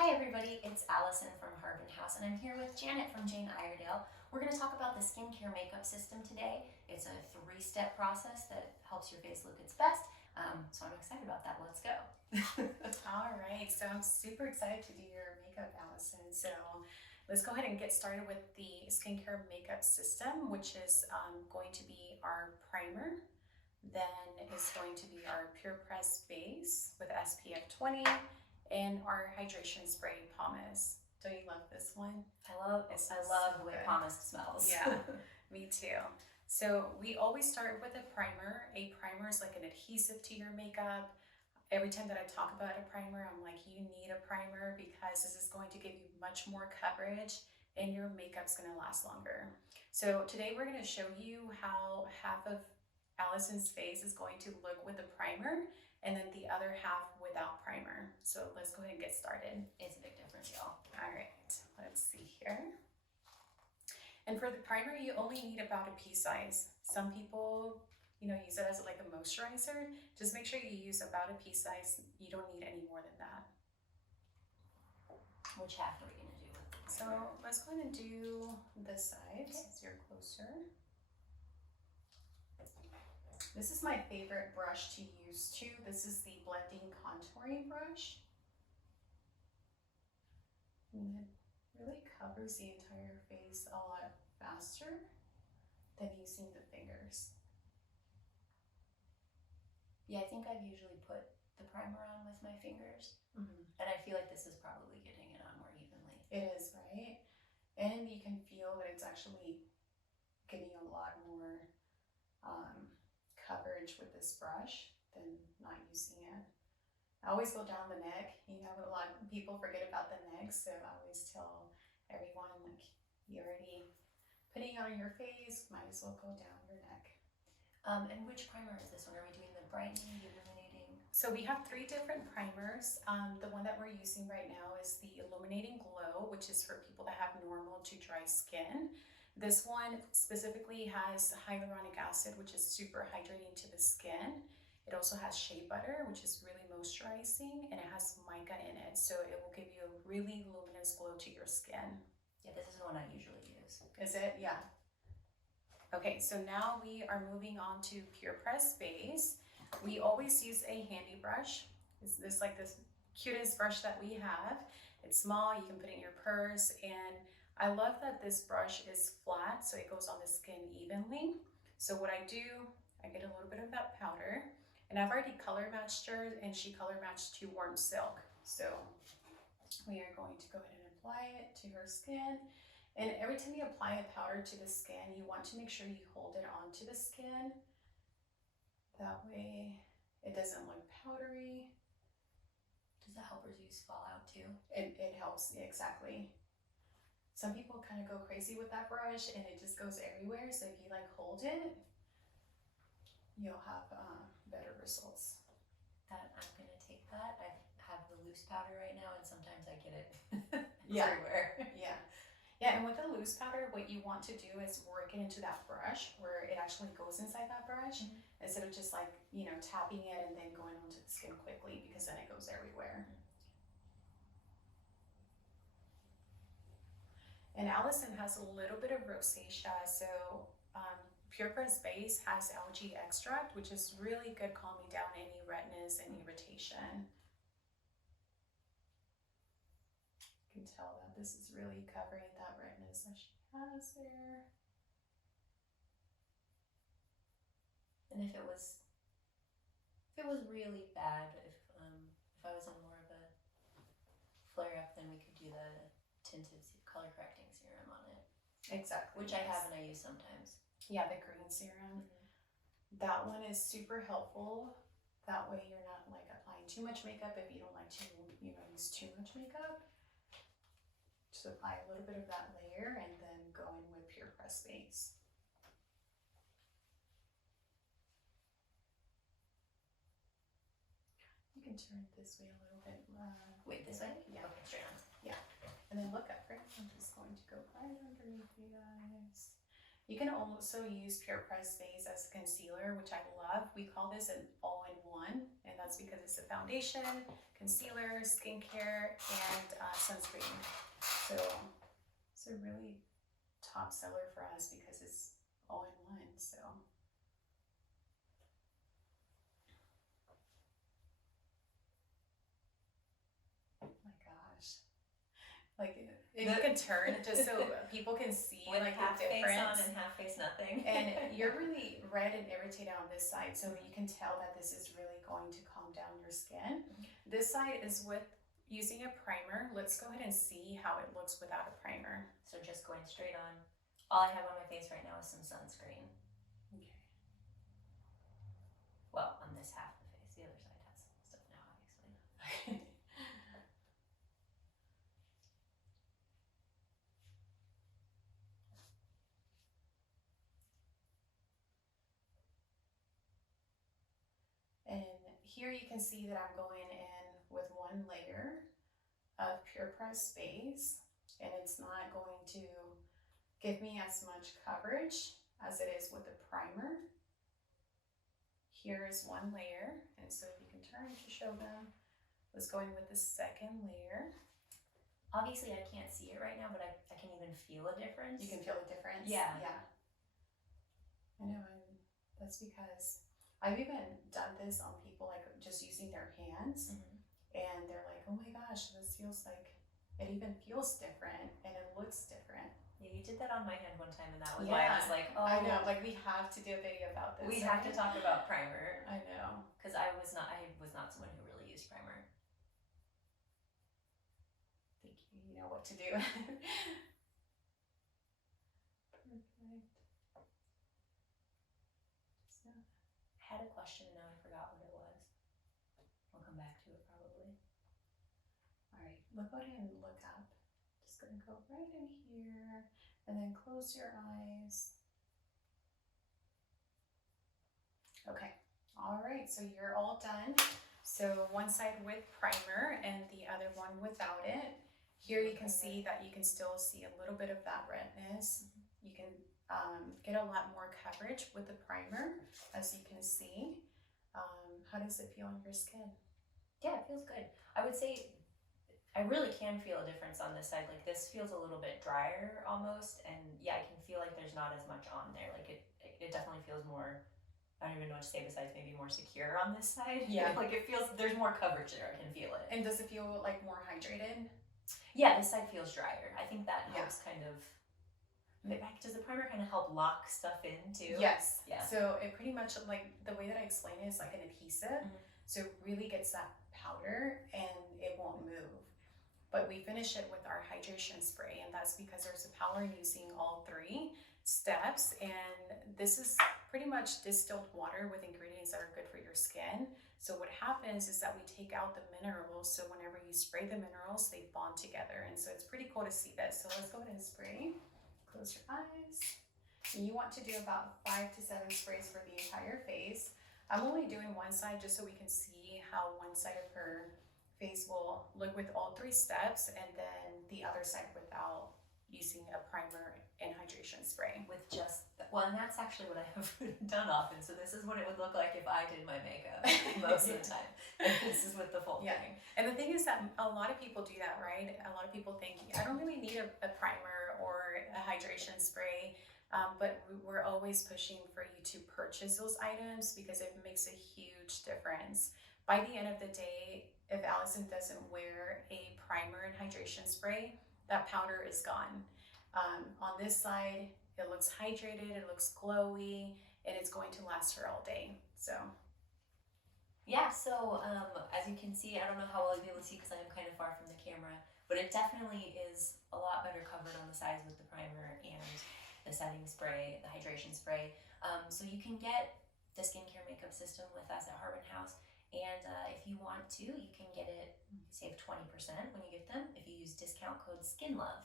Hi everybody, it's Allison from Harbin House and I'm here with Janet from Jane Iredale. We're going to talk about the skincare makeup system today. It's a 3-step process that helps your face look its best. So I'm excited about that. Let's go. All right, so I'm super excited to do your makeup, Allison. So let's go ahead and get started with the skincare makeup system, which is going to be our primer. Then is going to be our Pure Press base with SPF 20 and our hydration spray pumice. Don't you love this one? I love the way pumice smells. Yeah, me too. So we always start with a primer. A primer is like an adhesive to your makeup. Every time that I talk about a primer, I'm like, you need a primer because this is going to give you much more coverage and your makeup's going to last longer. So today we're going to show you how half of Allison's face is going to look with a primer and then the other half without primer. So let's go ahead and get started. It's a big difference, y'all. All right, let's see here. And for the primer, you only need about a pea size. Some people, use it as like a moisturizer. Just make sure you use about a pea size. You don't need any more than that. Which half are we going to do? So let's go ahead and do this side since you're closer. This is my favorite brush to use too. This is the blending contouring brush. And it really covers the entire face a lot faster than using the fingers. Yeah, I think I've usually put the primer on with my fingers. Mm-hmm. And I feel like this is probably getting it on more evenly. It is, right? And you can feel that it's actually getting a lot more coverage with this brush than not using it. I always go down the neck. A lot of people forget about the neck, so I always tell everyone, like, you're already putting it on your face, might as well go down your neck. And which primer is this one? Are we doing the brightening, the illuminating? So we have 3 different primers. The one that we're using right now is the Illuminating Glow, which is for people that have normal to dry skin. This one specifically has hyaluronic acid, which is super hydrating to the skin. It also has shea butter, which is really moisturizing, and it has mica in it. So it will give you a really luminous glow to your skin. Yeah, this is the one I usually use. Is it? Yeah. Okay, so now we are moving on to Pure Press base. We always use a handy brush. It's like this cutest brush that we have. It's small, you can put it in your purse, and I love that this brush is flat, so it goes on the skin evenly. So what I do, I get a little bit of that powder, and I've already color matched her, and she color matched to Warm Silk. So we are going to go ahead and apply it to her skin. And every time you apply a powder to the skin, you want to make sure you hold it onto the skin. That way it doesn't look powdery. Does the helper's use fall out too? It helps, exactly. Some people kind of go crazy with that brush and it just goes everywhere. So if you like hold it, you'll have better results. That I'm gonna take that. I have the loose powder right now and sometimes I get it everywhere. Yeah. Yeah, and with the loose powder, what you want to do is work it into that brush where it actually goes inside that brush instead of just like, tapping it and then going onto the skin quickly, because then it goes everywhere. And Allison has a little bit of rosacea, so Pure Press base has algae extract, which is really good calming down any redness and irritation. You can tell that this is really covering that redness that she has there. And if it was really bad, if I was on more of a flare up, then we could do the tinted color correcting serum on it. Exactly. Which I have and I use sometimes. Yeah, the green serum. That one is super helpful. That way you're not like applying too much makeup if you don't like to, use too much makeup. Just apply a little bit of that layer and then go in with Pure Press base. You can turn it this way a little bit. Wait, this way? Yeah. Okay, straight on. Yeah. And then look up, right? I'm just going to go right underneath you guys. You can also use Pure Press base as a concealer, which I love. We call this an all-in-one, and that's because it's a foundation, concealer, skincare, and sunscreen. So it's a really top seller for us because it's all in one. So oh my gosh, like if you can turn just so people can see with like half the face on difference. and half face nothing. And you're really red and irritated on this side, so you can tell that this is really going to calm down your skin. This side is with using a primer. Let's go ahead and see how it looks without a primer. So just going straight on. All I have on my face right now is some sunscreen. Okay. Well, on this half of the face. The other side has stuff now, obviously. And here you can see that I'm going in with one layer of Pure Press base, and it's not going to give me as much coverage as it is with the primer. Here is one layer, and so if you can turn to show them, let's go in with the second layer. Obviously, I can't see it right now, but I can even feel a difference. You can feel the difference? Yeah. Yeah. I know, and that's because I've even done this on people like just using their hands, and they're like, oh my gosh, this feels like, it even feels different and it looks different. Yeah, you did that on my hand one time, and that was why I was like, oh. I know, like we have to do a video about this. We have to talk about primer. I know. Because I was not someone who really used primer. I think you know what to do. Perfect. So, I had a question and now I forgot what it was. I'll come back to it probably. All right, go ahead and look up. Just gonna go right in here and then close your eyes. Okay, all right, so you're all done. So one side with primer and the other one without it. Here you can see that you can still see a little bit of that redness. You can get a lot more coverage with the primer, as you can see. How does it feel on your skin? Yeah, it feels good. I would say I really can feel a difference on this side. Like this feels a little bit drier almost, and yeah, I can feel like there's not as much on there. Like it definitely feels more, I don't even know what to say besides maybe more secure on this side. Yeah. Like it feels, there's more coverage there, I can feel it. And does it feel like more hydrated? Yeah, this side feels drier. I think that helps kind of, does the primer kind of help lock stuff in too? Yes. Yeah. So it pretty much, like the way that I explain it is like an adhesive. So it really gets that powder and it won't move. But we finish it with our hydration spray, and that's because there's a powder using all three steps, and this is pretty much distilled water with ingredients that are good for your skin. So what happens is that we take out the minerals, so whenever you spray the minerals, they bond together, and so it's pretty cool to see this. So let's go ahead and spray. Close your eyes. And you want to do about 5 to 7 sprays for the entire face. I'm only doing one side just so we can see how one side of her face will look with all three steps, and then the other side without using a primer and hydration spray. With just, well, and that's actually what I have done often. So this is what it would look like if I did my makeup most of the time. And this is with the full thing. And the thing is that a lot of people do that, right? A lot of people think, I don't really need a primer or a hydration spray. But we're always pushing for you to purchase those items because it makes a huge difference. By the end of the day, if Allison doesn't wear a primer and hydration spray, that powder is gone. On this side, it looks hydrated, it looks glowy, and it's going to last her all day. So yeah, so as you can see, I don't know how well you'll be able to see because I am kind of far from the camera, but it definitely is a lot better covered on the sides with the primer and the setting spray, the hydration spray. So you can get the skincare makeup system with us at Harbin House, and if you want to, you can get it, save 20% when you get them if you use discount code SKINLOVE.